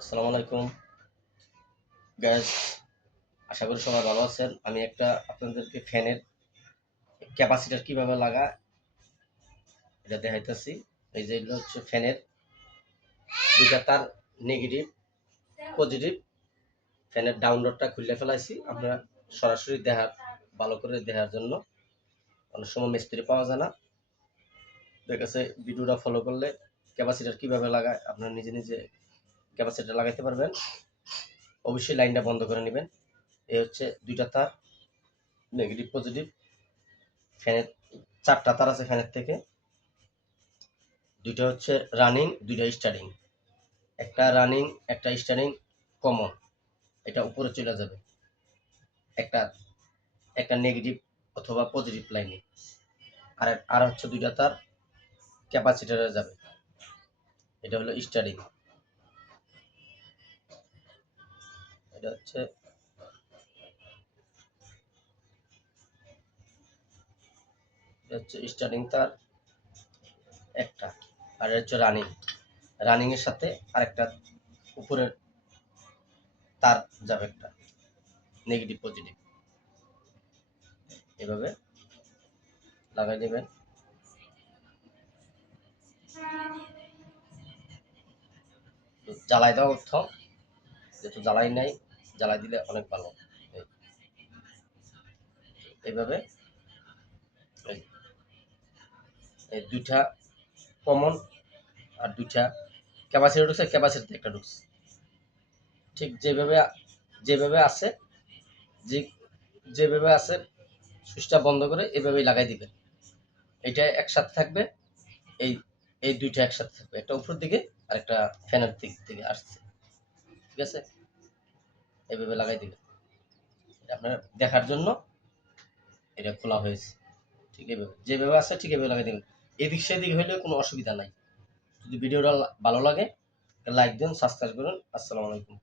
আসসালামু আলাইকুম। গ্যাস আশা করি সবাই ভালো আছেন। আমি একটা আপনাদেরকে ফ্যানের ক্যাপাসিটার কীভাবে লাগা, এটা দেখাইতেছি। এই যে এগুলো হচ্ছে ফ্যানের। দুইটা তার নেগেটিভ পজিটিভ ফ্যানের ডাউনলোডটা খুলে ফেলাইছি। আমরা সরাসরি দেখার, ভালো করে দেখার জন্য। অনেক সময় মিস্ত্রি পাওয়া যায় না। দেখেছে ভিডিওটা ফলো করলে ক্যাপাসিটার কীভাবে লাগায়, আপনারা নিজে নিজে ক্যাপাসিটার লাগাইতে পারবেন। অবশ্যই লাইনটা বন্ধ করে নেবেন। এই হচ্ছে দুইটা তার নেগেটিভ পজিটিভ ফ্যানের চারটা তার আছে ফ্যানের থেকে। দুইটা হচ্ছে রানিং দুইটা স্টার্টিং একটা রানিং একটা স্টার্টিং কমন এটা উপরে চলে যাবে। একটা একটা নেগেটিভ অথবা পজিটিভ লাইনে আর আর হচ্ছে দুইটা তার ক্যাপাসিটারে যাবে। এটা হলো স্টার্টিং এটা হচ্ছে হচ্ছে স্টার্টিং তার একটা, আর হচ্ছে রানিং রানিং এর সাথে আরেকটা উপরের তার যাবে একটা নেগেটিভ পজিটিভ এভাবে লাগাই দেবেন। জ্বালাই দেওয়া উত্তম যেহেতু জ্বালাই নাই জ্বালাই দিলে অনেক ভালো। এইভাবে এই- দুইটা কমন আর দুইটা ক্যাপাসিটি ঢুকছে ক্যাপাসিটি একটা ঢুকছে। ঠিক যেভাবে যেভাবে আছে, যে, যেভাবে আছে, সুইচটা বন্ধ করে এভাবেই লাগাই দিবেন এটা একসাথে থাকবে, এই এই দুইটা একসাথে থাকবে। একটা উপর দিকে আর একটা ফ্যানের দিক থেকে আসছে। ঠিক আছে? এভাবে লাগাই দিবেন আপনার দেখার জন্য এটা খোলা হয়েছে। ঠিক এভাবে, যেভাবে আছে ঠিক এভাবে লাগাই দিবেন। এদিক সেদিক হইলে কোনো অসুবিধা নাই। যদি ভিডিওটা ভালো লাগে লাইক দিন সাবস্ক্রাইব করুন। আসসালামু আলাইকুম।